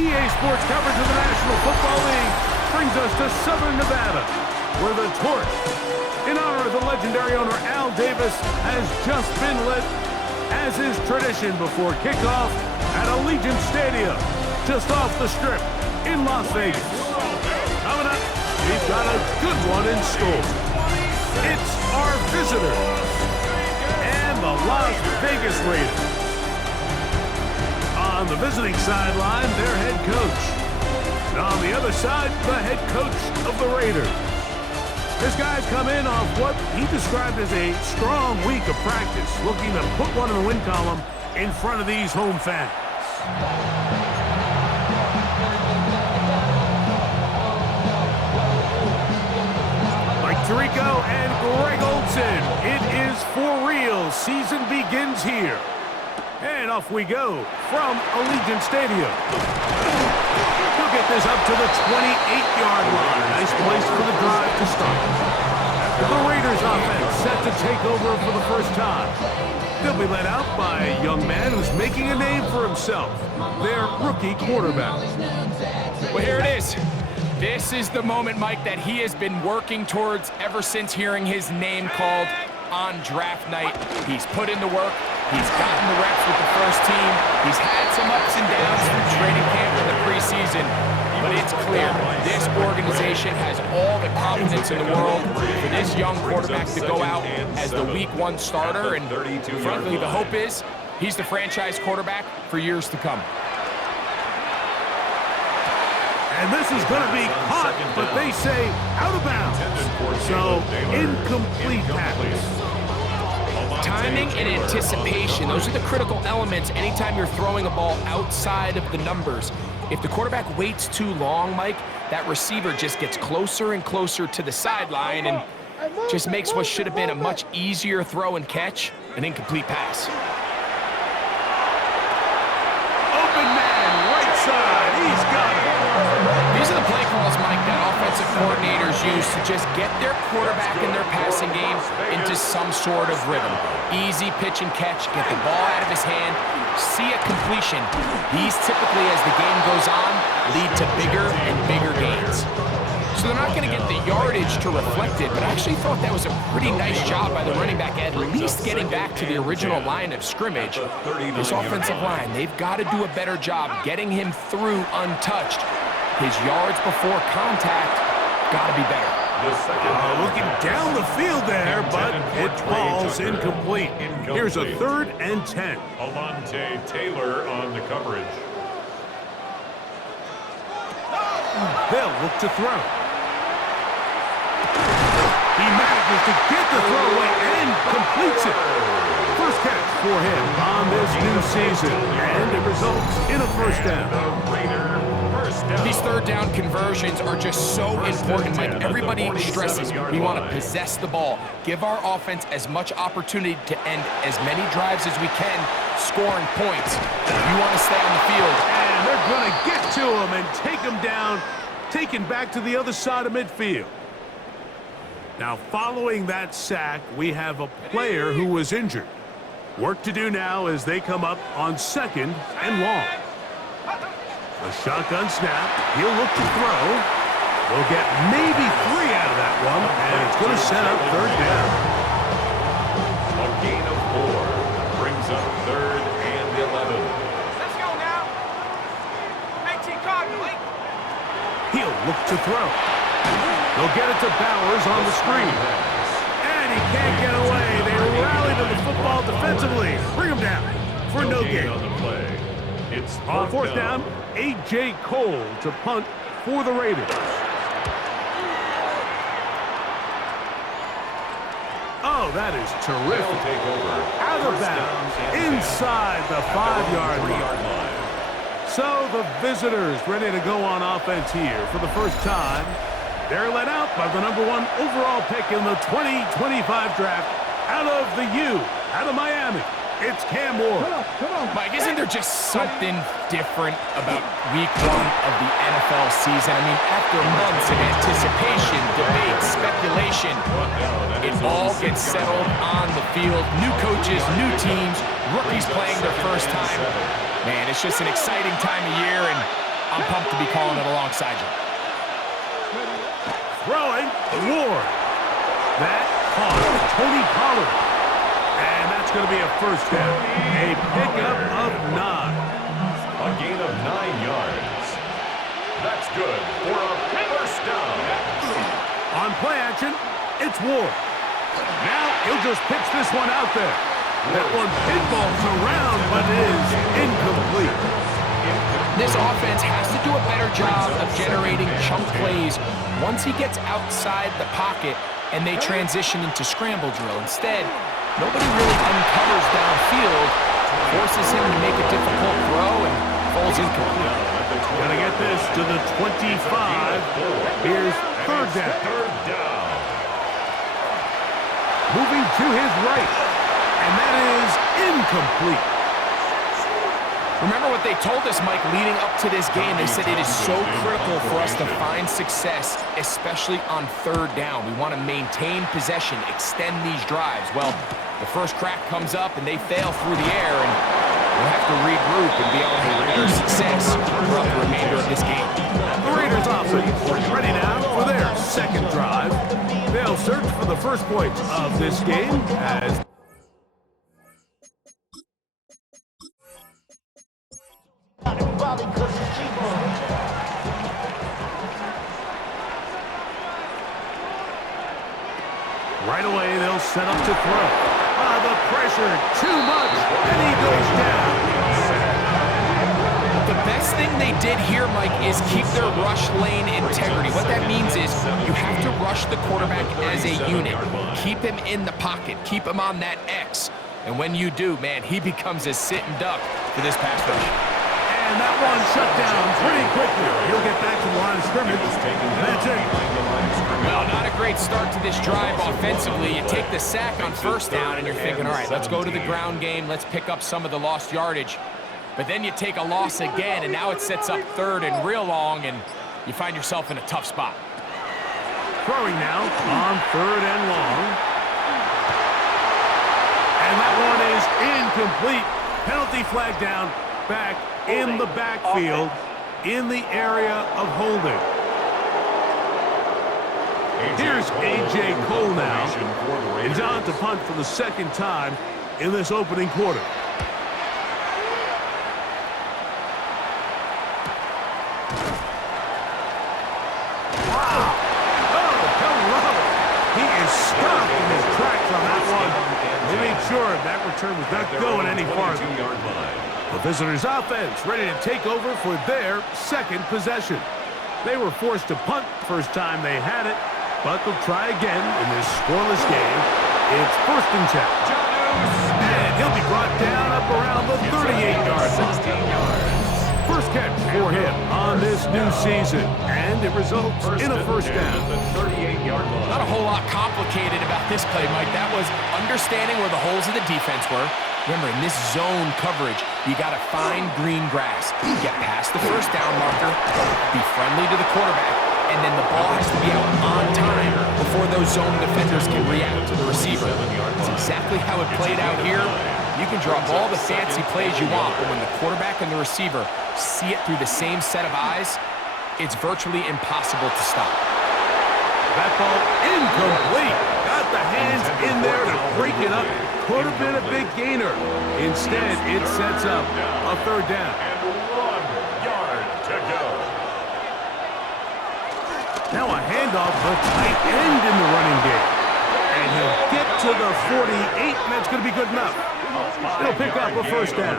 EA Sports coverage of the National Football League brings us to Southern Nevada, where the torch, in honor of the legendary owner Al Davis, has just been lit, as is tradition before kickoff at Allegiant Stadium, just off the Strip in Las Vegas. Coming up, we've got a good one in store. It's our visitors and the Las Vegas Raiders. On the visiting sideline, their head coach. And on the other side, the head coach of the Raiders. This guy's come in off what he described as a strong week of practice, looking to put one in the win column in front of these home fans. Mike Tirico and Greg Olsen. It is for real. Season begins here. And off we go from Allegiant Stadium. We'll get this up to the 28-yard line. Nice place for the drive to start. The Raiders offense set to take over for the first time. They'll be led out by a young man who's making a name for himself, their rookie quarterback. Well, here it is. This is the moment, Mike, that he has been working towards ever since hearing his name called on draft night. He's put in the work. He's gotten the reps with the first team. He's had some ups and downs through training camp in the preseason. But it's clear this organization has all the confidence in the world for this young quarterback to go out as the Week 1 starter. And frankly, the hope is he's the franchise quarterback for years to come. And this is going to be caught, but they say out of bounds. So, incomplete pass. Timing and anticipation, those are the critical elements anytime you're throwing a ball outside of the numbers. If the quarterback waits too long, Mike, that receiver just gets closer and closer to the sideline and just makes what should have been a much easier throw and catch an incomplete pass. Open man, right side, he's got it. These are the play calls, Mike, that offensive coordinators use to just get their quarterback and their passing game into some sort of rhythm. Easy pitch and catch, get the ball out of his hand, see a completion. These typically, as the game goes on, lead to bigger and bigger gains. So they're not going to get the yardage to reflect it, but I actually thought that was a pretty nice job by the running back, at least getting back to the original line of scrimmage. This offensive line, they've got to do a better job getting him through untouched. His yards before contact got to be better. Looking down the field there, but it falls incomplete. Here's a 3rd and 10. Alontae Taylor on the coverage. They'll look to throw. He manages to get the throw away and completes it. First catch for him on this new season, and it results in a first down. These 3rd down conversions are just so important, Mike. Everybody stresses we want to possess the ball, give our offense as much opportunity to end as many drives as we can, scoring points. You want to stay on the field. And they're going to get to him and take him down, taken back to the other side of midfield. Now, following that sack, we have a player who was injured. Work to do now as they come up on 2nd and long. A shotgun snap. He'll look to throw. They'll get maybe 3 out of that one, and it's going to set up 3rd down. A gain of 4 brings up 3rd and 11. Let's go now. 19 Cardinal. He'll look to throw. They'll get it to Bowers on the screen. And he can't get away. They rally to the football defensively. Bring him down for no gain. On the play. It's On 4th down, A.J. Cole to punt for the Raiders. Oh, that is terrific. Out of bounds, inside the 5-yard line. So the visitors ready to go on offense here for the first time. They're led out by the #1 overall pick in the 2025 draft out of the U, out of Miami. It's Cam Ward. Mike, isn't there just something different about Week 1 of the NFL season? I mean, after months of anticipation, debate, speculation, it all gets settled on the field. New coaches, new teams, rookies playing their first time. Man, it's just an exciting time of year, and I'm pumped to be calling it alongside you. Throwing, Ward. That caught Tony Pollard. And that's going to be a first down. A pickup of 9. A gain of 9 yards. That's good for a first down. On play action, it's Ward. Now he'll just pitch this one out there. That one pinballs around, but is incomplete. This offense has to do a better job of generating chunk plays once he gets outside the pocket and they transition into scramble drill. Instead, nobody really uncovers downfield, forces him to make a difficult throw, and falls incomplete. Gotta get this to the 25. Here's third down. Moving to his right, and that is incomplete. Remember what they told us, Mike, leading up to this game. They said it is so critical for us to find success, especially on third down. We want to maintain possession, extend these drives. Well, the first crack comes up, and they fail through the air, and we'll have to regroup and be able to have better success throughout the remainder of this game. The Raiders offense ready now for their second drive. They'll search for the first points of this game as right away, they'll set up to throw. The pressure, too much, and he goes down. The best thing they did here, Mike, is keep their rush lane integrity. What that means is you have to rush the quarterback as a unit. Keep him in the pocket. Keep him on that X. And when you do, man, he becomes a sitting duck for this pass rush. And that one shut down pretty quickly. He'll get back to the line of scrimmage. That's it. Well, not a great start to this drive offensively. You take the sack on first down, and you're thinking, all right, let's go to the ground game. Let's pick up some of the lost yardage. But then you take a loss again, and now it sets up third and real long, and you find yourself in a tough spot. Throwing now on third and long. And that one is incomplete. Penalty flag down, back in the backfield, in the area of holding. Here's A.J. Cole now. He's on to punt for the second time in this opening quarter. Wow! Oh, hello! He is stopped in his tracks on that one. They made sure that return was not going any farther. The visitors' offense ready to take over for their second possession. They were forced to punt first time they had it, but they'll try again in this scoreless game. It's 1st and 10. And he'll be brought down up around the 38-yard line. First catch for him on this new season, and it results in a first down. Not a whole lot complicated about this play, Mike. That was understanding where the holes of the defense were. Remember, in this zone coverage, you got to find green grass. Get past the first down marker, be friendly to the quarterback, and then the ball has to be out on time before those zone defenders can react to the receiver. That's exactly how it played out here. You can draw up all the fancy plays you want, but when the quarterback and the receiver see it through the same set of eyes, it's virtually impossible to stop. That ball incomplete. Got the hands in there to break it up. Could have been a big gainer. Instead, it sets up a third down. And 1 yard to go. Now a handoff, the tight end in the running game. And he'll get to the 48, and that's going to be good enough. He'll pick up a first down.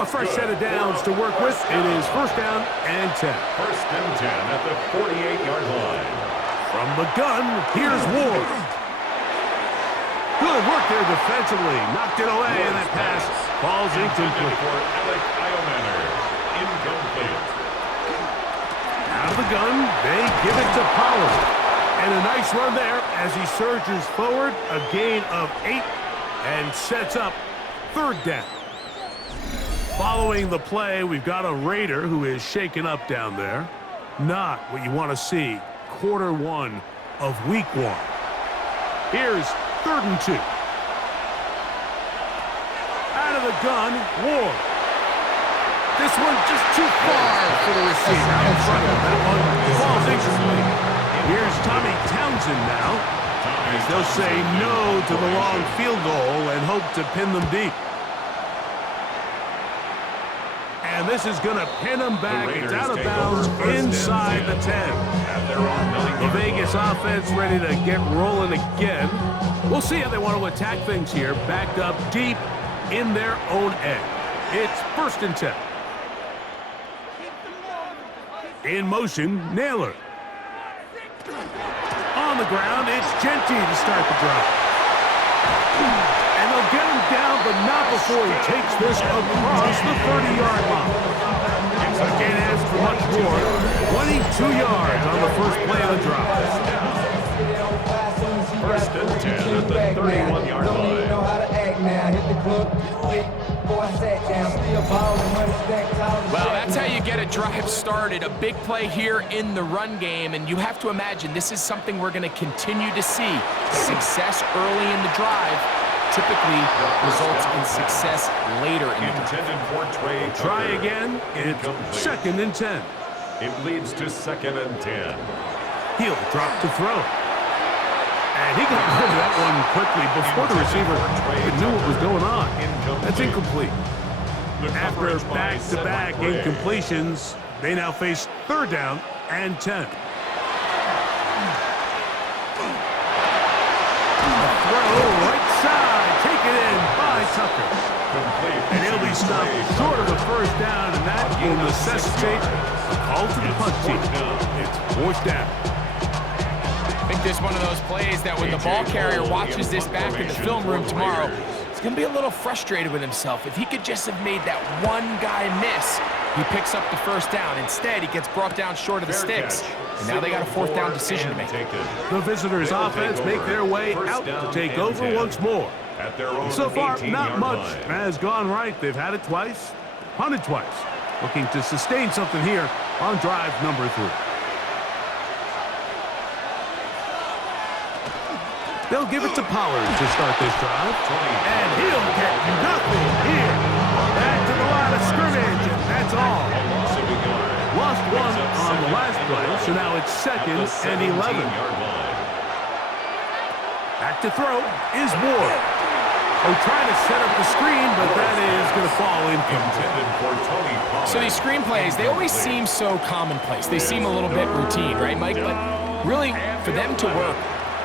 A fresh set of downs to work with. It is 1st down and 10. 1st and 10 at the 48-yard line. From the gun, here's Ward. Good work there defensively. Knocked it away, and that pass falls incomplete. For Alec Iomanner. Incomplete. Out of the gun, they give it to Pollard. And a nice run there as he surges forward. A gain of 8 and sets up 3rd down. Following the play, we've got a Raider who is shaken up down there. Not what you want to see. Quarter 1 of week 1. Here's 3rd and 2. Out of the gun, Ward. This one just too far for the receiver. Out in front of him. That one falls incomplete. Here's Tommy Townsend now, as they'll say no to the long field goal and hope to pin them deep. And this is going to pin them back. It's out of bounds inside the 10. The Vegas offense ready to get rolling again. We'll see how they want to attack things here. Backed up deep in their own end. It's 1st and 10. In motion, Naylor. On the ground, it's Genty to start the drive. And they'll get him down, but not before he takes this across the 30-yard line. Can't ask for much more. 22 yards on the first play of the drive. 1st and 10 at the 31-yard line. Well, that's how you get a drive started. A big play here in the run game, and you have to imagine this is something we're going to continue to see. Success early in the drive typically results in success later in the drive. Try again. It's 2nd and 10. It leads to 2nd and 10. He'll drop to throw. And he got rid of that one quickly before the receiver even knew what was going on. That's incomplete. After back-to-back incompletions, they now face 3rd down and 10. Throw right side, taken in by Tucker. And he'll be stopped short of the 1st down, and that will necessitate a call to the punt team. It's 4th down. I think this is one of those plays that when the ball carrier watches this back in the film room tomorrow, he's going to be a little frustrated with himself. If he could just have made that one guy miss, he picks up the 1st down. Instead, he gets brought down short of the sticks. And now they got a 4th down decision to make. The visitors' offense make their way out to take over once more. So far, not much has gone right. They've had it twice, punted twice. Looking to sustain something here on drive number 3. They'll give it to Pollard to start this drive. And he'll get nothing here. Back to the line of scrimmage, and that's all. Lost one on the last play, so now it's 2nd and 11. Back to throw is Ward. Oh, trying to set up the screen, but that is going to fall incomplete. So these screen plays, they always seem so commonplace. They seem a little bit routine, right, Mike? But really, for them to work,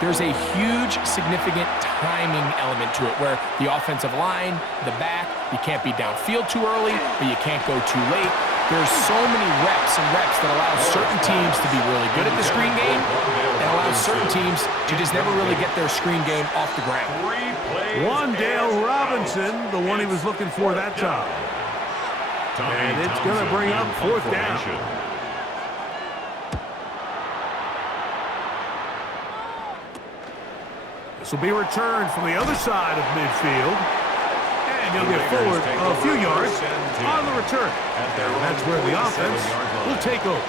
there's a huge, significant timing element to it where the offensive line, the back, you can't be downfield too early, but you can't go too late. There's so many reps that allow certain teams to be really good at the screen game and allow certain teams to just never really get their screen game off the ground. Wandale Robinson, the one he was looking for that time. And it's going to bring up 4th down. This will be returned from the other side of midfield. And he'll get forward a few yards on the return. That's where the offense will take over.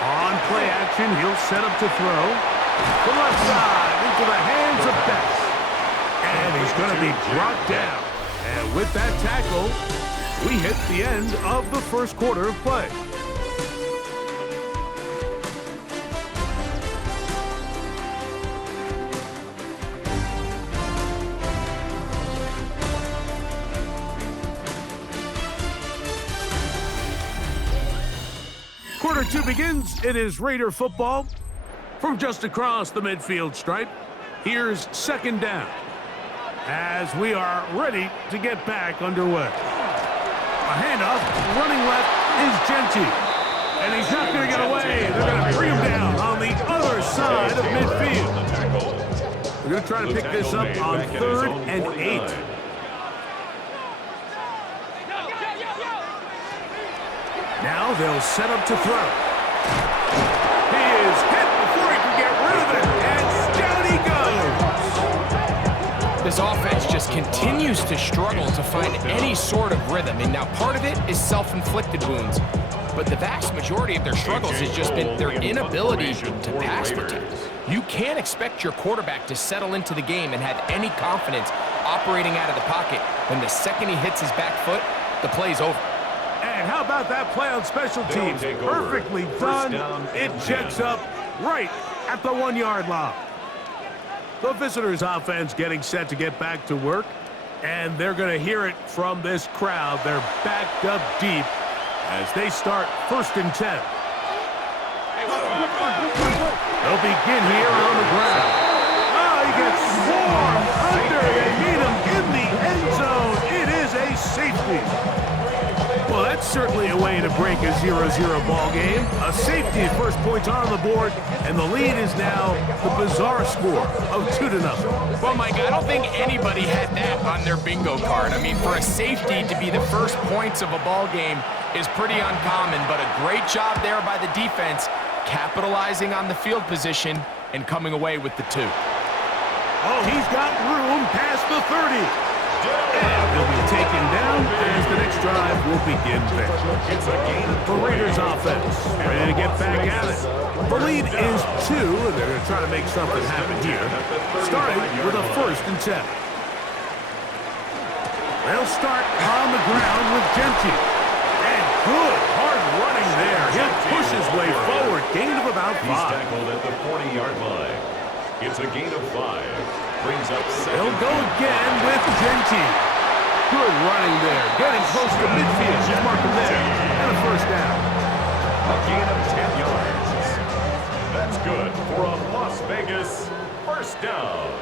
On play action, he'll set up to throw. The left side into the hands of Best. And he's going to be brought down. And with that tackle, we hit the end of the 1st quarter of play. Quarter 2 begins. It is Raider football from just across the midfield stripe. Here's 2nd down as we are ready to get back underway. A handoff, running left is Genty. And he's not going to get away. They're going to bring him down on the other side of midfield. They're going to try to pick this up on 3rd and 8. Now they'll set up to throw. He is hit before he can get rid of it, and down he goes. This offense just continues to struggle to find any sort of rhythm, and now part of it is self-inflicted wounds, but the vast majority of their struggles has just been their inability to pass protect. You can't expect your quarterback to settle into the game and have any confidence operating out of the pocket when the second he hits his back foot, the play's over. And how about that play on special They'll teams? take over. Perfectly First done. down It and checks 10. up right at the 1-yard line. The visitors' offense getting set to get back to work, and they're going to hear it from this crowd. They're backed up deep as they start 1st and 10. They'll begin here on the ground. Oh, he gets swarmed under. They meet him in the end zone. It is a safety. Well, that's certainly a way to break a 0-0 ball game. A safety, first points on the board, and the lead is now the bizarre score of 2-0. Well, Mike, I don't think anybody had that on their bingo card. I mean, for a safety to be the first points of a ball game is pretty uncommon, but a great job there by the defense, capitalizing on the field position and coming away with the 2. Oh, he's got room past the 30. And he'll be taken down as the next drive will begin there. It's a gain of The Raiders offense ready to get back at it. The lead is 2, and they're going to try to make something happen here, starting with a 1st and 10. They'll start on the ground with Genti. And good, hard running there. He'll push his way forward, gain of about 5. He's tackled at the 40-yard line. It's a gain of 5. Brings up 2nd. They'll go again with Genti. Good running there, getting close to midfield. He's marking there, and a 1st down. A gain of 10 yards. That's good for a Las Vegas 1st down.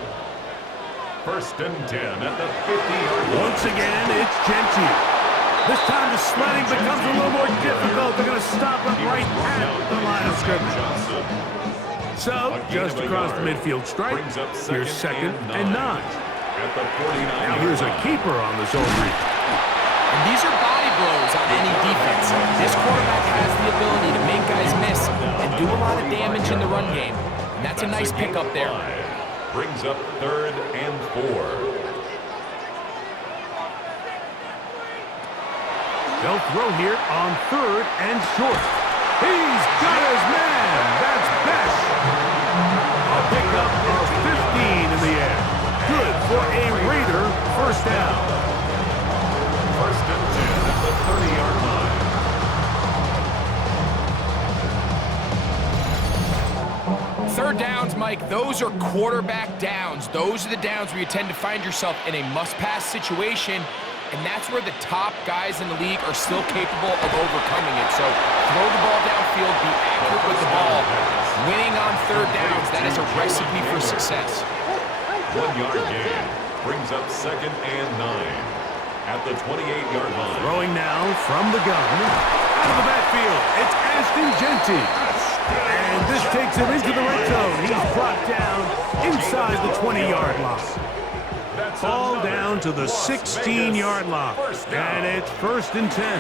1st and 10 at the 50-yard line. Once again, it's Genti. This time the sledding becomes a little more difficult. They're going to stop him right at the line of scrimmage. So, just across the midfield stripe, here's 2nd and 9. At the 49. Now here's a keeper on the zone read. And these are body blows on any defense. This quarterback has the ability to make guys miss and do a lot of damage in the run game. And that's a nice pickup there. Brings up 3rd and 4. They'll throw here on 3rd and short. He's got his man. That's Besh. A pickup of 15 in the air. Good for a Raider 1st down. 1st and 10 at the 30-yard line. 3rd downs, Mike, those are quarterback downs. Those are the downs where you tend to find yourself in a must-pass situation, and that's where the top guys in the league are still capable of overcoming it. So throw the ball downfield, be accurate with the ball. Winning on 3rd downs, that is a recipe for success. 1-yard gain. Brings up 2nd and 9 at the 28-yard line. Throwing now from the gun. Out of the backfield, it's Ashton Genti. And this takes him into the red zone. He's brought down inside the 20-yard line. Ball down to the 16-yard line. And it's 1st and 10.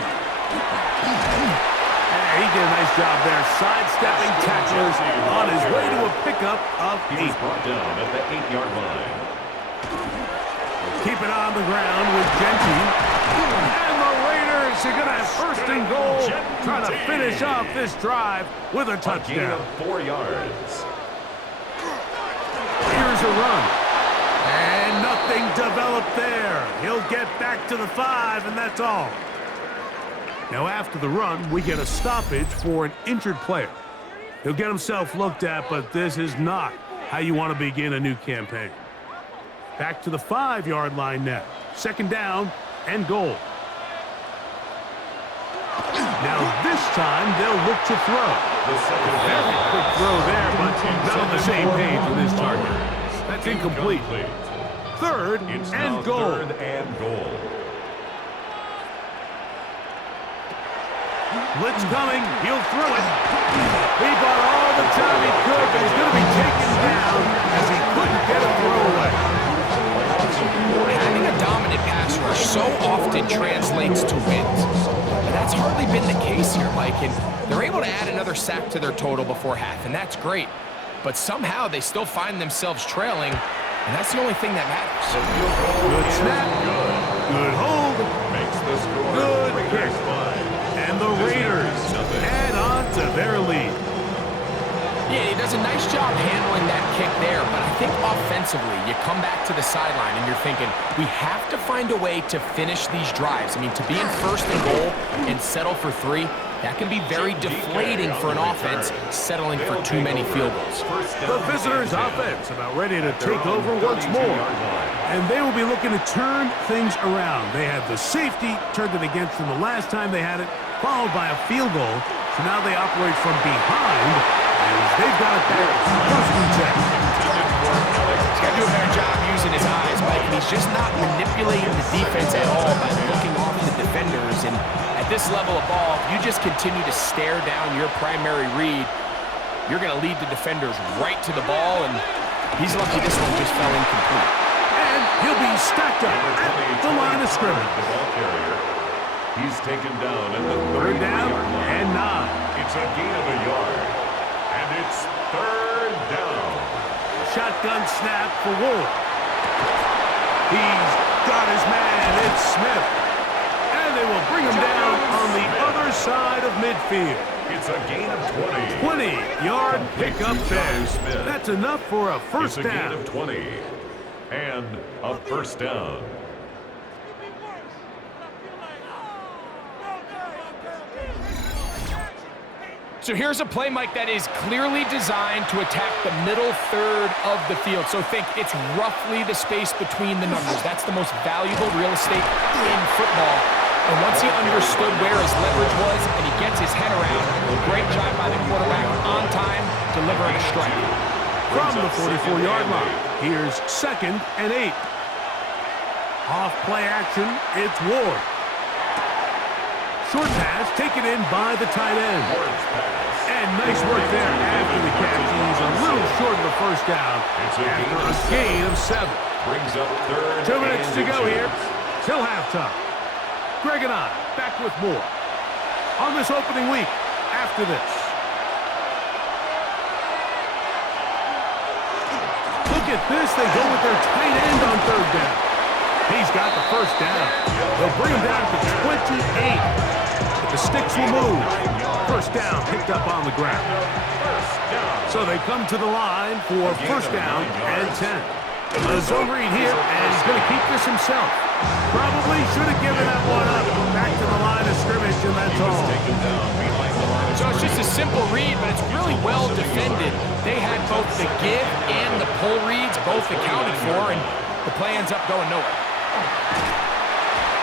He did a nice job there, sidestepping tacklers on his way to a pickup of 8. He's brought down at the 8-yard line. Keep it on the ground with Genti. And the Raiders are going to have 1st and goal, trying to finish off this drive with a A gain touchdown. of 4 yards. Here's a run. And nothing developed there. He'll get back to the 5, and that's all. Now, after the run, we get a stoppage for an injured player. He'll get himself looked at, but this is not how you want to begin a new campaign. Back to the 5-yard line now. 2nd down and goal. Now, this time, they'll look to throw. Very quick throw there, but not on the same page with his target. That's incomplete. 3rd It's and now goal. 3rd and goal. Blitz coming. He'll throw it. He bought all the time he could, but he's going to be taken down as he couldn't get a throw away. Having a dominant pass rush so often translates to wins. But that's hardly been the case here, Mike. And they're able to add another sack to their total before half, and that's great. But somehow they still find themselves trailing, and that's the only thing that matters. Good snap. Good hold. Makes the score. Good Raiders kick. 5. And the Raiders add on to their lead. Yeah, he does a nice job handling that kick there, but I think offensively, you come back to the sideline and you're thinking, we have to find a way to finish these drives. I mean, to be in first and goal and settle for 3, that can be very deflating for an offense settling for too many field goals. The visitors' offense about ready to take over once more. And they will be looking to turn things around. They had the safety turned it against them the last time they had it, followed by a field goal. So now they operate from behind, as they've got it back first and 10. He's got to do a better job using his eyes, Mike, and he's just not manipulating the defense at all by looking off the defenders. And at this level of ball, if you just continue to stare down your primary read, you're going to lead the defenders right to the ball, and he's lucky this one just fell incomplete. And he'll be stacked up at the line of scrimmage. He's taken down at the Third down 30-yard line. and 9. It's a gain of a yard. And it's third down. Shotgun snap for Ward. He's got his man. It's Smith. And they will bring him down on the other side of midfield. It's a gain of 20. 20-yard pickup there. That's enough for a first It's a gain down. of 20. And a first down. So here's a play, Mike, that is clearly designed to attack the middle third of the field. So think it's roughly the space between the numbers. That's the most valuable real estate in football. And once he understood where his leverage was and he gets his head around, great job by the quarterback on time, delivering a strike. From the 44-yard line, here's second and 8. Off play action, it's Ward. Short pass taken in by the tight end. And nice work there after the catch. He's a little short of the first down after a gain of 7. Brings up third. 2 minutes to go here till halftime. Greg and I back with more on this opening week after this. Look at this. They go with their tight end on third down. He's got the first down. They'll bring him down to 28. But the sticks will move. First down picked up on the ground. So they come to the line for first down and 10. A zone read here, and he's going to keep this himself. Probably should have given that one up. Back to the line of scrimmage, and that's all. So it's just a simple read, but it's really well defended. They had both the give and the pull reads both accounted for, and the play ends up going nowhere.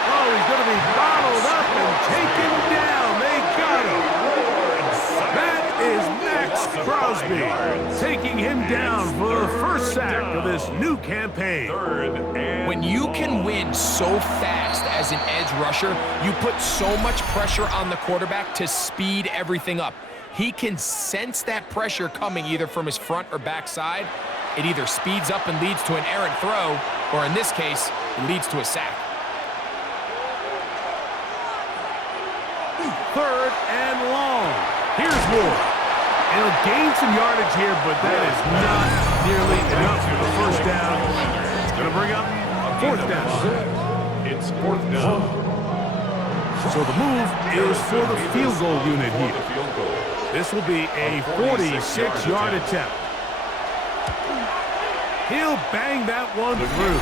Oh, he's going to be bottled up and taken down. They got him. That is Max Crosby taking him down for the first sack of this new campaign. When you can win so fast as an edge rusher, you put so much pressure on the quarterback to speed everything up. He can sense that pressure coming either from his front or back side. It either speeds up and leads to an errant throw, or in this case, it leads to a sack. Third and long. Here's Ward. And he'll gain some yardage here, but that is not nearly enough for the first down. It's going to bring up fourth down. It's fourth down. So the move is for the field goal unit here. This will be a 46-yard attempt. He'll bang that one through.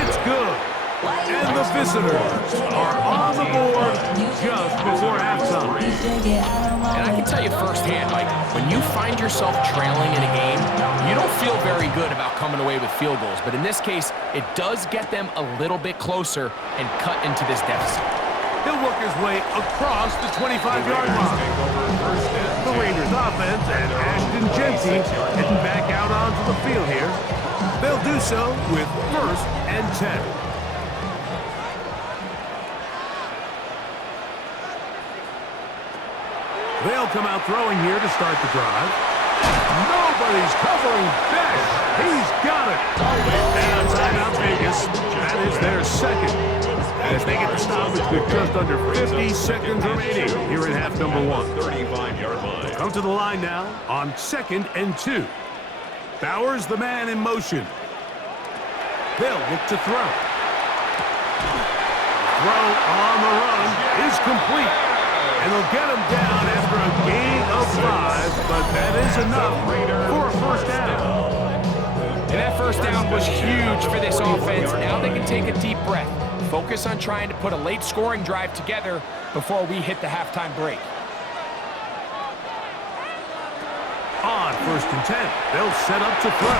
It's good. And the visitors are on the board just before halftime. And I can tell you firsthand, Mike, when you find yourself trailing in a game, you don't feel very good about coming away with field goals. But in this case, it does get them a little bit closer and cut into this deficit. He'll work his way across the 25-yard line. The Raiders offense and Ashton Jensen heading back out onto the field here. They'll do so with first and 10. They'll come out throwing here to start the drive. Nobody's covering Besh. He's got it. And a timeout Vegas. That is their second. As they get the stoppage with just under 50 seconds remaining here in half number 1. 35-yard line. Come to the line now on second and 2. Bowers the man in motion. They'll look to throw. Throw on the run is complete. And they'll get him down after a gain of 5, but that is enough for a first down. And that first down was huge for this offense. Now they can take a deep breath. Focus on trying to put a late scoring drive together before we hit the halftime break. On 1st and 10, they'll set up to throw.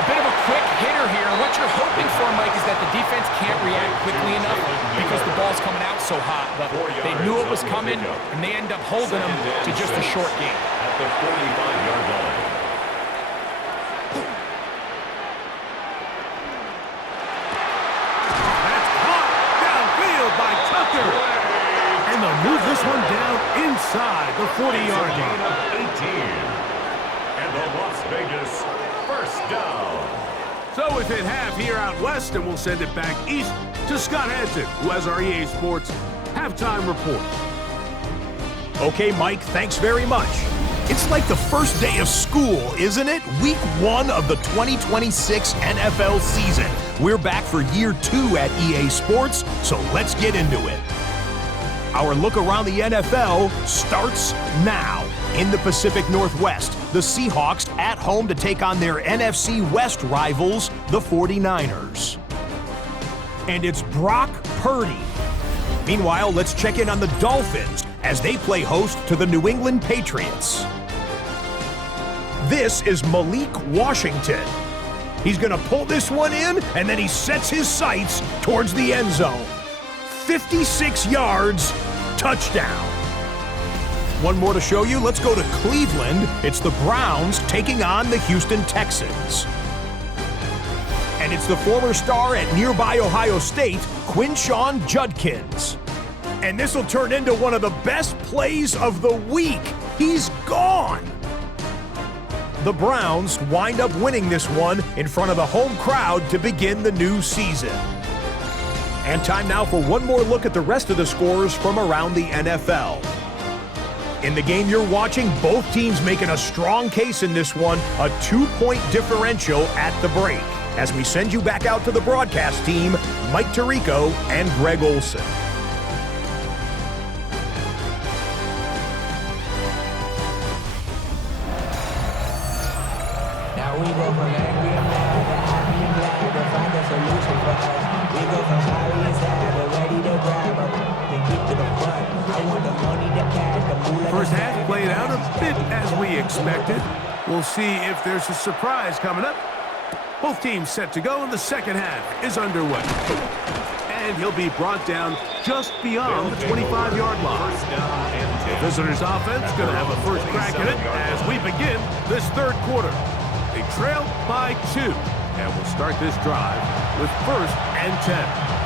A bit of a quick hitter here. What you're hoping for, Mike, is that the defense can't react quickly enough because the ball's coming out so hot. But they knew it was coming, and they end up holding them to just a short gain. At the 45-yard line. That's caught downfield by Tucker. And they'll move this one down inside the 40-yard line. 18. And the Las Vegas first down. So within half here out west, and we'll send it back east to Scott Hansen, who has our EA Sports halftime report. Okay, Mike, thanks very much. It's like the first day of school, isn't it? Week 1 of the 2026 NFL season. We're back for year 2 at EA Sports, so let's get into it. Our look around the NFL starts now. In the Pacific Northwest, the Seahawks at home to take on their NFC West rivals, the 49ers. And it's Brock Purdy. Meanwhile, let's check in on the Dolphins as they play host to the New England Patriots. This is Malik Washington. He's going to pull this one in, and then he sets his sights towards the end zone. 56 yards, touchdown. One more to show you. Let's go to Cleveland. It's the Browns taking on the Houston Texans. And it's the former star at nearby Ohio State, Quinshon Judkins. And this will turn into one of the best plays of the week. He's gone. The Browns wind up winning this one in front of the home crowd to begin the new season. And time now for one more look at the rest of the scores from around the NFL. In the game you're watching, both teams making a strong case in this one, a 2-point differential at the break. As we send you back out to the broadcast team, Mike Tirico and Greg Olson. Now we go from angry and mad to happy and glad to find a solution for us. We go from sorry and sad to ready to grab up and get to the front. I want the money, the cash, the moolah. First half played out a bit as we expected. We'll see if there's a surprise coming up. Both teams set to go, and the second half is underway. And he'll be brought down just beyond the 25-yard line. The visitors' offense going to have a first crack at it as we begin this third quarter. They trail by 2, and we'll start this drive with 1st and 10.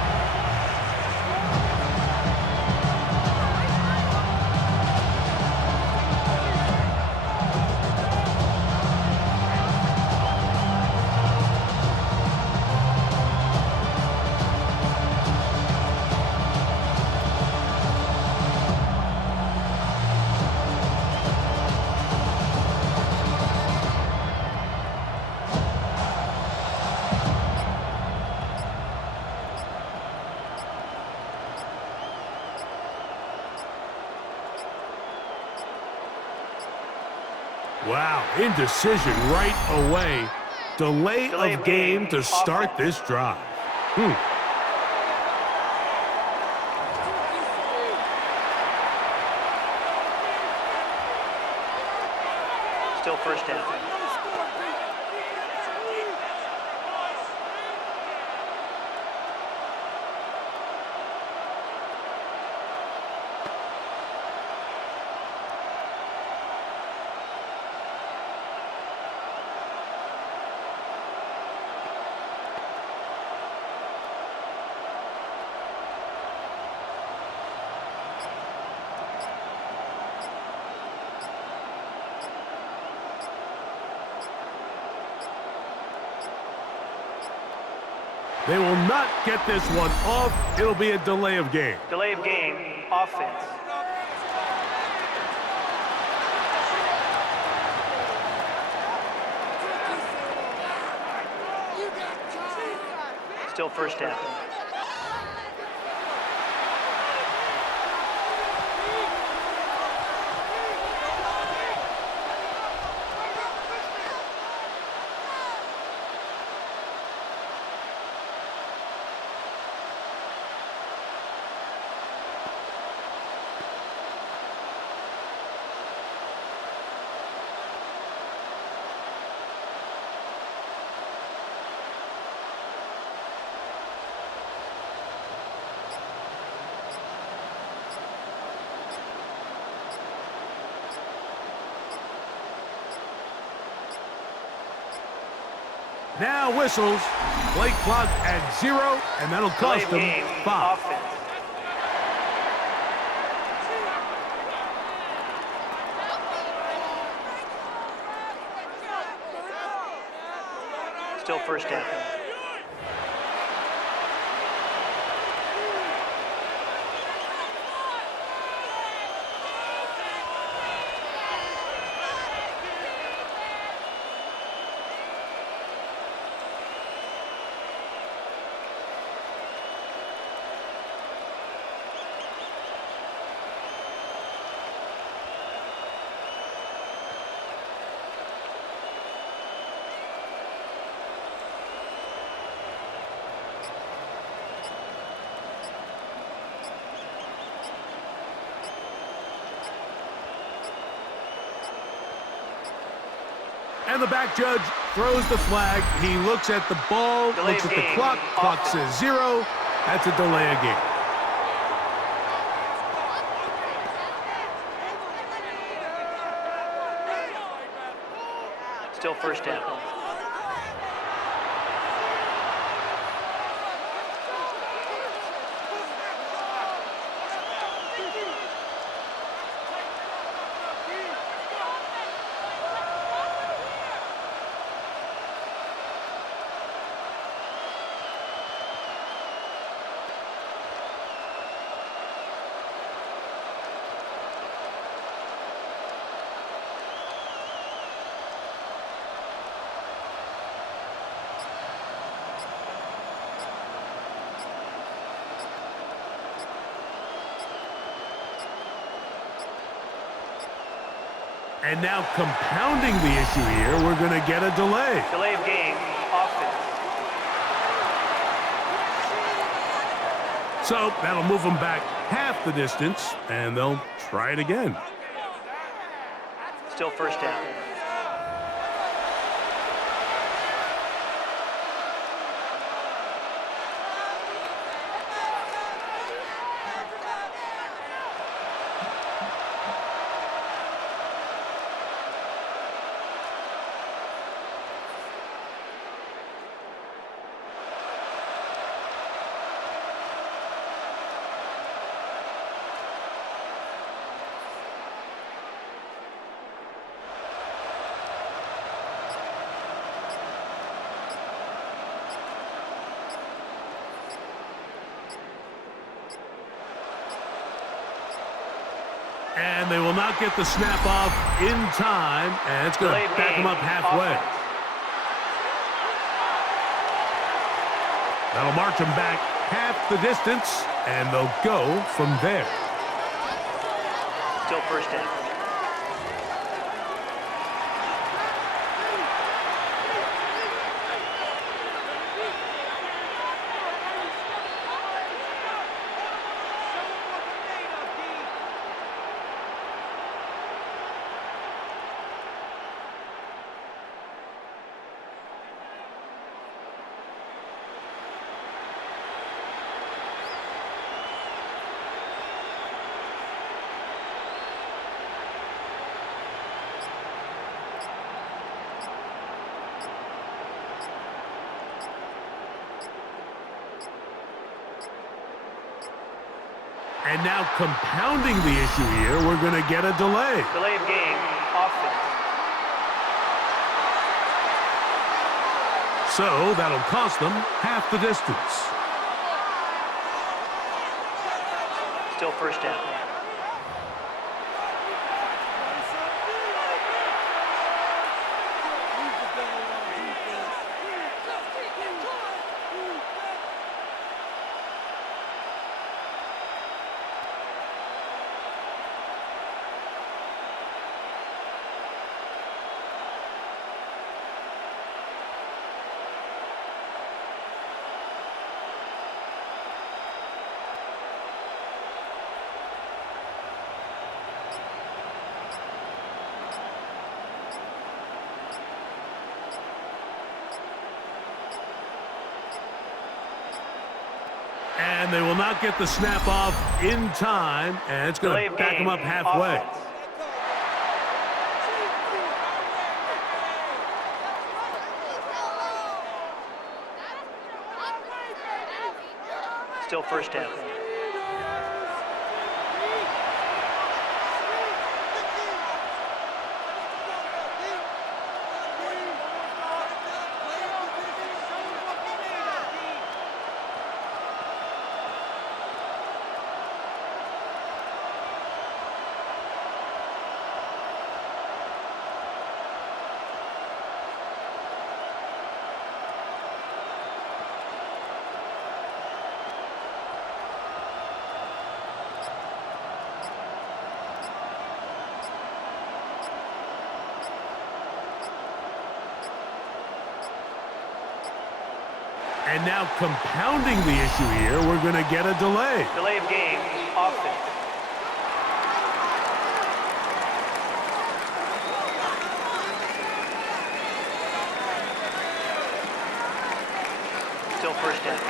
Wow, indecision right away. Delay of game to start this drive. Still first down. They will not get this one off. It'll be a delay of game. Delay of game, offense. Still first down. Now whistles. Play clock at 0, and that'll cost them Delay of game, 5. offense. Still first down. And the back judge throws the flag. He looks at the ball, Delay looks of at the game, clock. Clock offense. says 0. That's a delay of game. Still first down. And now compounding the issue here, we're going to get a delay. Delay of game, offense. So that'll move them back half the distance, and they'll try it again. Still first down. And they will not get the snap off in time, and it's going Delay to of back them game, up halfway. offense. That'll march them back half the distance, and they'll go from there. Still first down. And now compounding the issue here, we're going to get a delay. Delay of game, offense. So that'll cost them half the distance. Still first down. And they will not get the snap off in time, and it's going Delay to of back game, them up halfway. offense. Still first down. And now compounding the issue here, we're going to get a delay. Delay of game, offense. Still first down.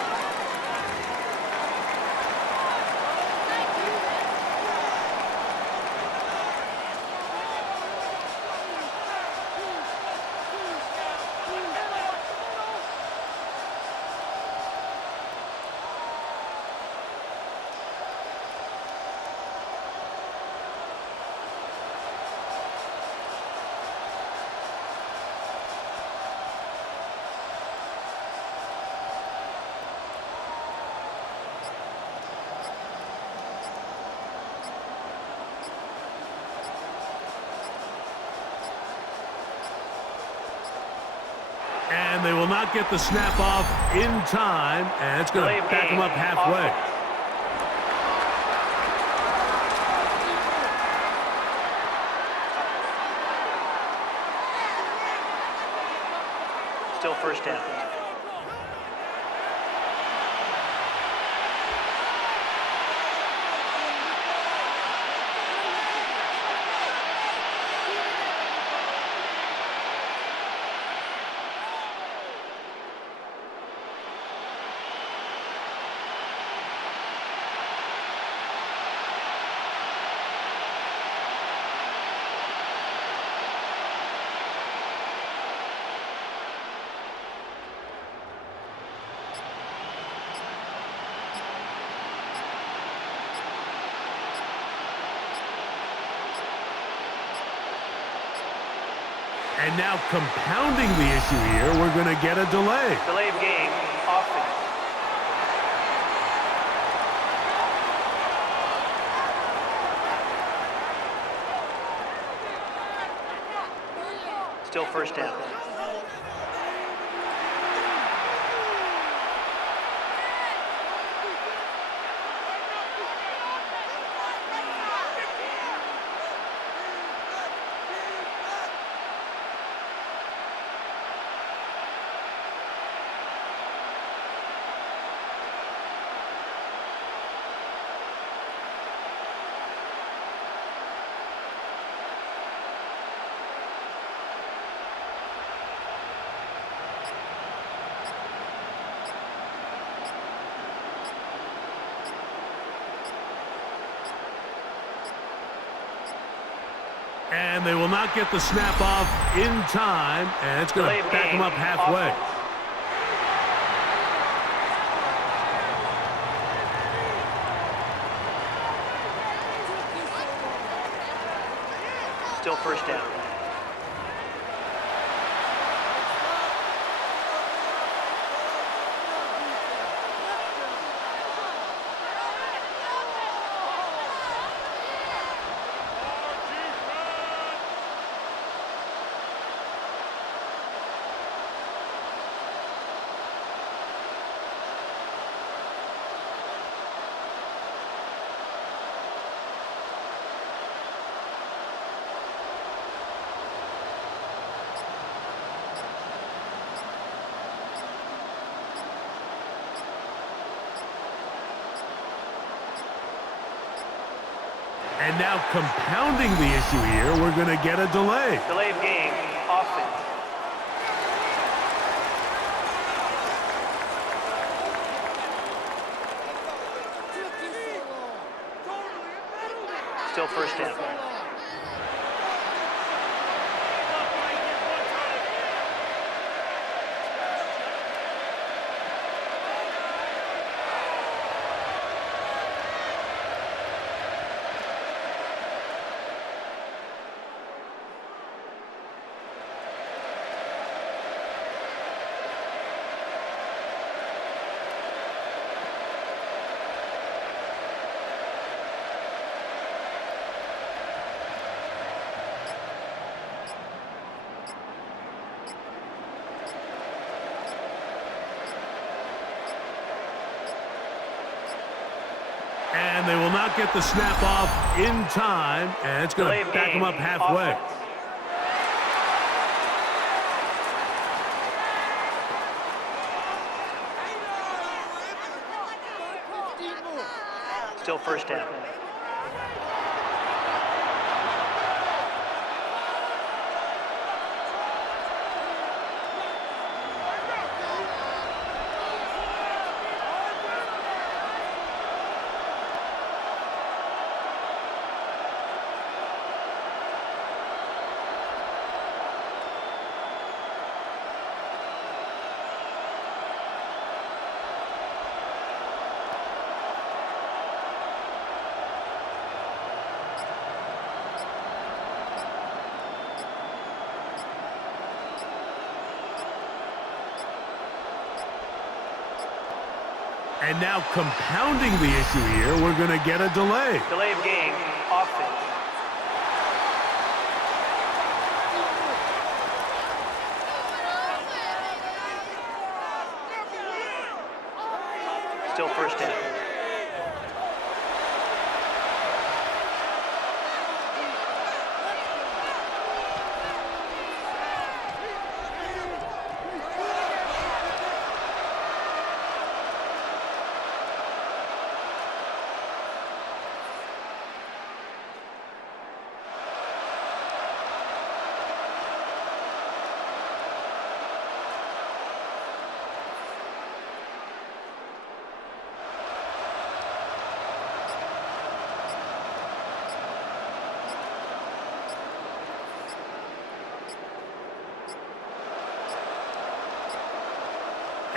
And they will not get the snap off in time, and it's going to back them up halfway. Still first down. And now compounding the issue here, we're going to get a delay. Delay of game, offense. Still first down. And they will not get the snap off in time, and it's going to back them up halfway. Still first down. And now compounding the issue here, we're going to get a delay. Delay of game, offense. Still first down. And they will not get the snap off in time, and it's going to back them up halfway. Offense. Still first down. And now compounding the issue here, we're going to get a delay. Delay of game. Offense. Still first down.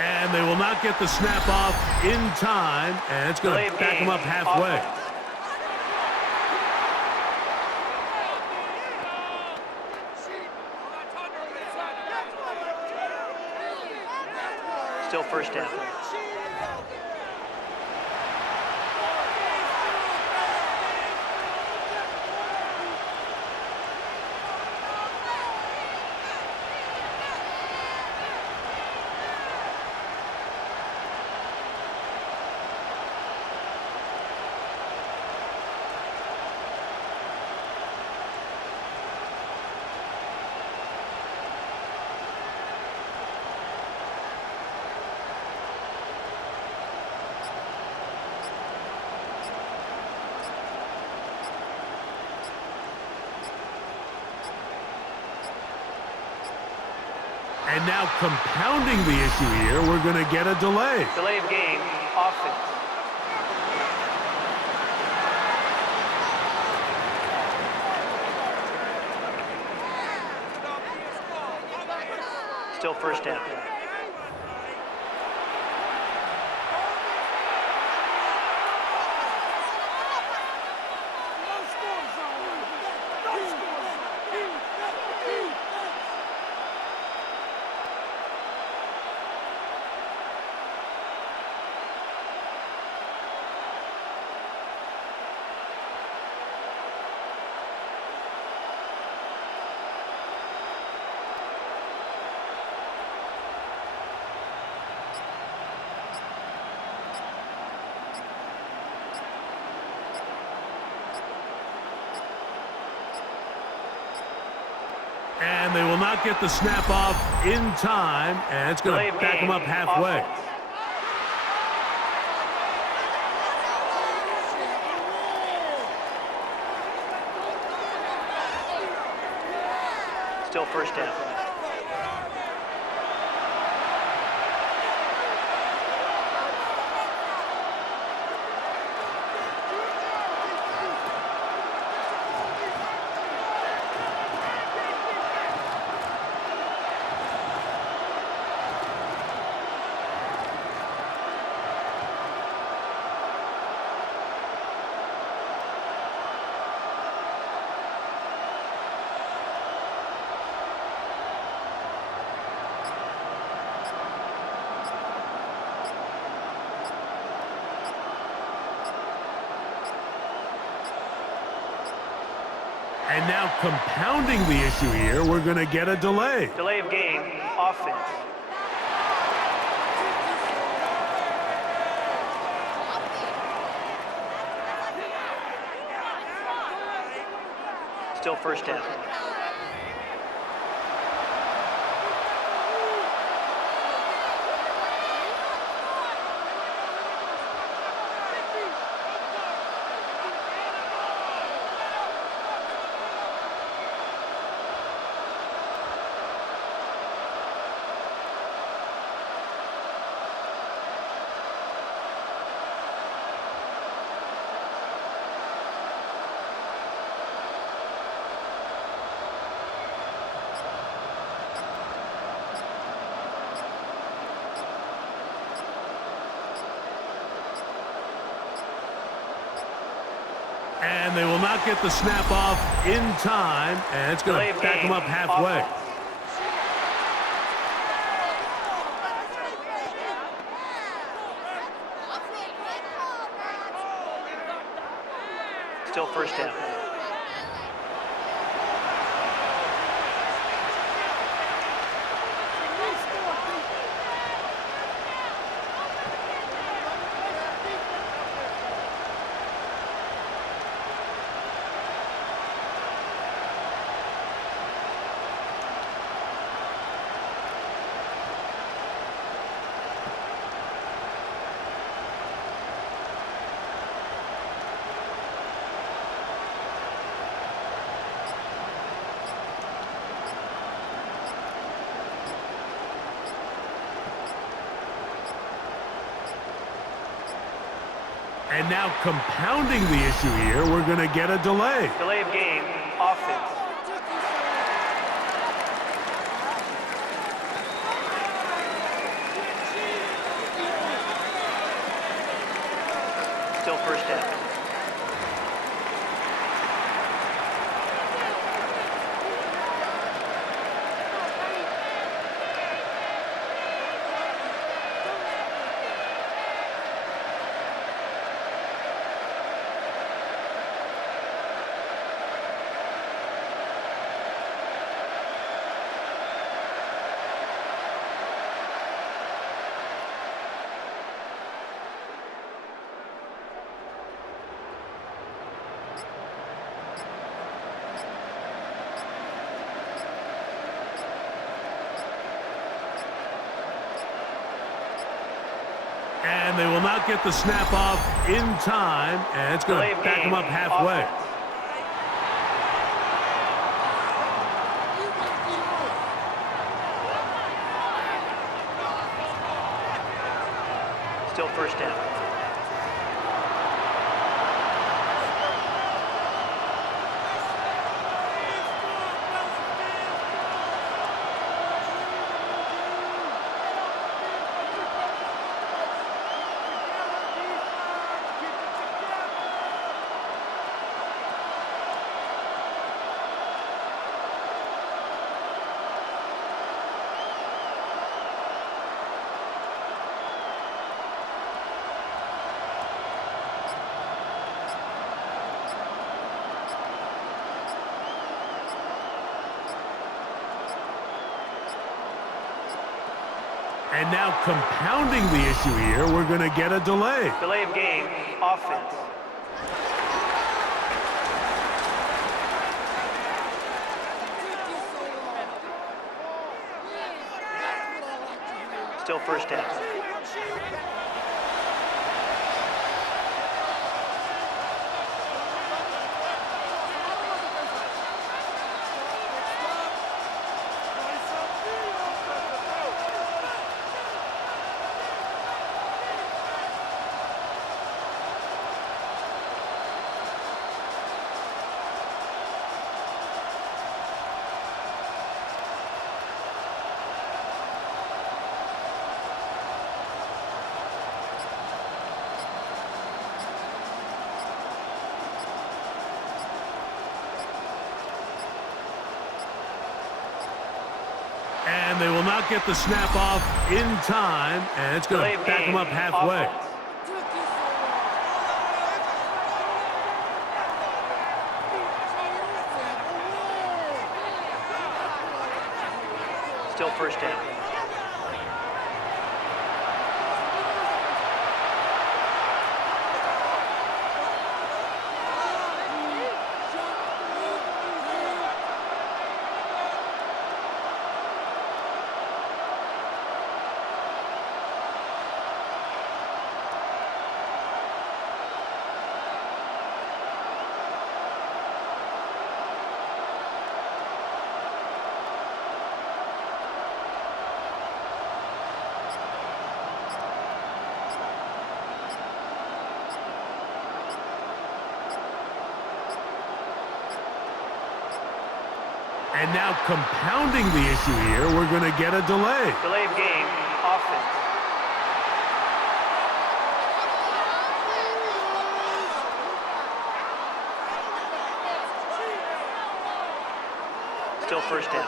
And they will not get the snap off in time, and it's going to back them up halfway. Still first down. And now compounding the issue here, we're going to get a delay. Delay of game. Offense. Still first down. And they will not get the snap off in time, and it's going to back them up halfway. Offense. Still first down. And now compounding the issue here, we're going to get a delay. Delay of game. Offense. Still first down. And they will not get the snap off in time, and it's going to back them up halfway. Still first down. And now compounding the issue here, we're going to get a delay. Delay of game, offense. Still first down. And they will not get the snap off in time, and it's going to back them up halfway. Still first down. And now compounding the issue here, we're going to get a delay. Delay of game, offense. Still first down. And they will not get the snap off in time, and it's going to back them up halfway. Offense. Still first down. And now compounding the issue here, we're going to get a delay. Delay of game, offense. Still first down.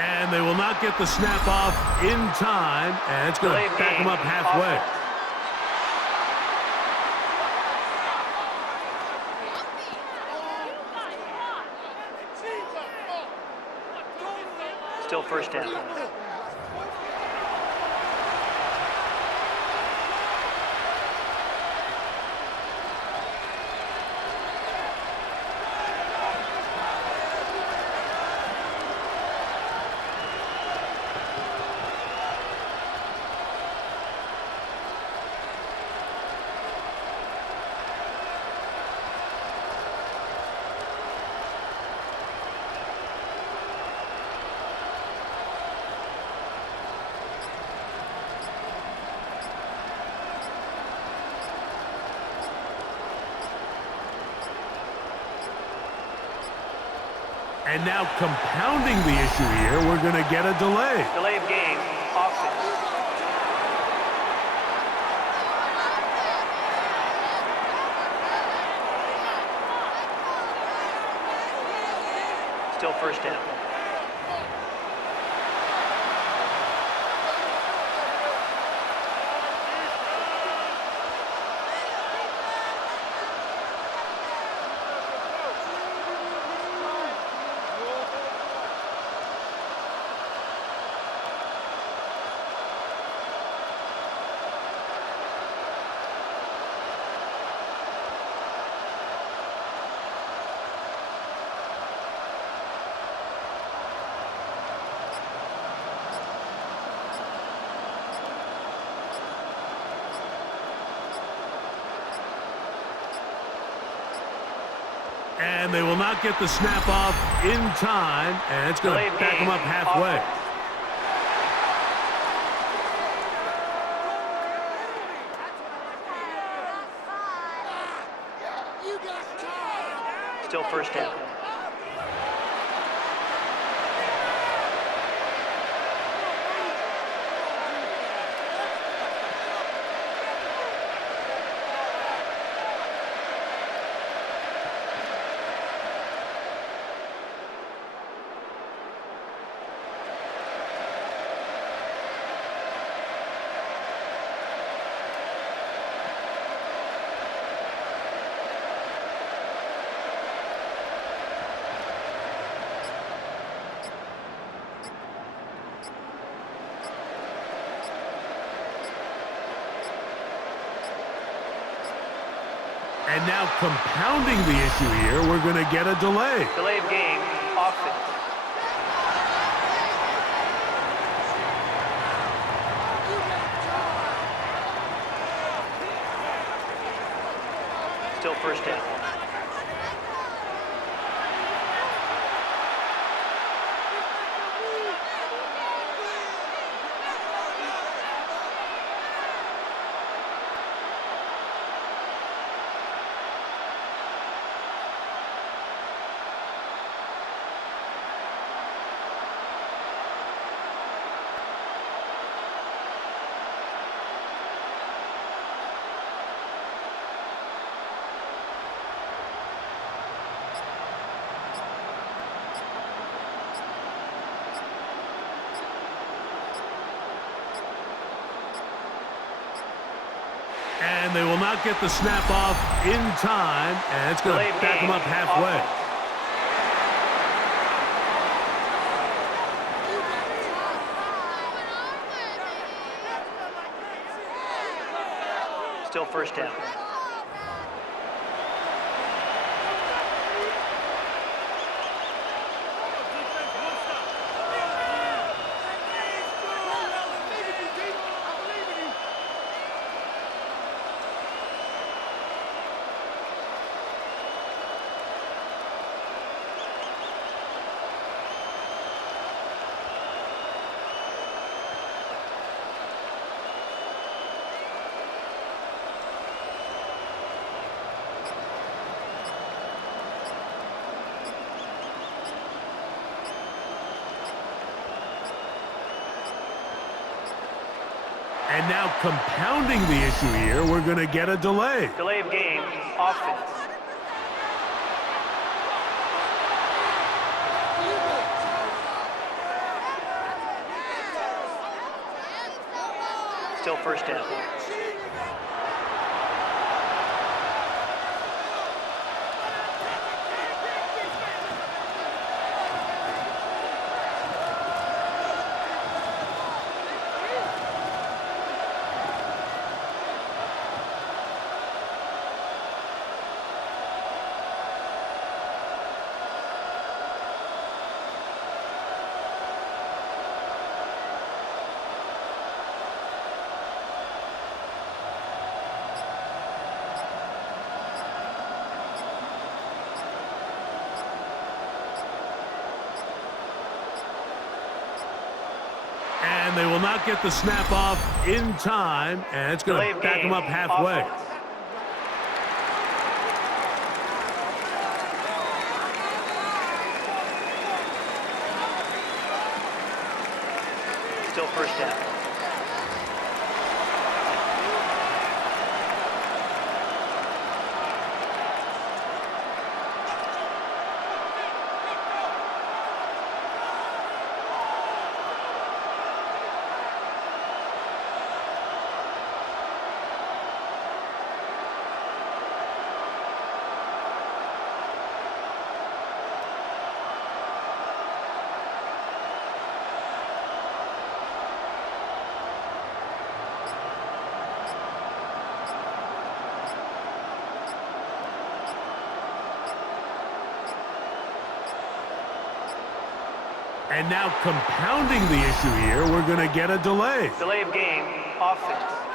And they will not get the snap off in time, and it's going to back them up halfway. Still first down. And now compounding the issue here, we're going to get a delay. Delay of game, offense. Still first down. And they will not get the snap off in time, and it's going to back them up halfway. Still first down. And now compounding the issue here, we're going to get a delay. Delay of game, offense. Still first down. And they will not get the snap off in time, and it's going to back them up halfway. Still first down. And now compounding the issue here, we're going to get a delay. Delay of game, offense. Still first down. And they will not get the snap off in time, and it's going to back them up halfway. Offense. Still first down. And now compounding the issue here, we're going to get a delay. Delay of game, offense.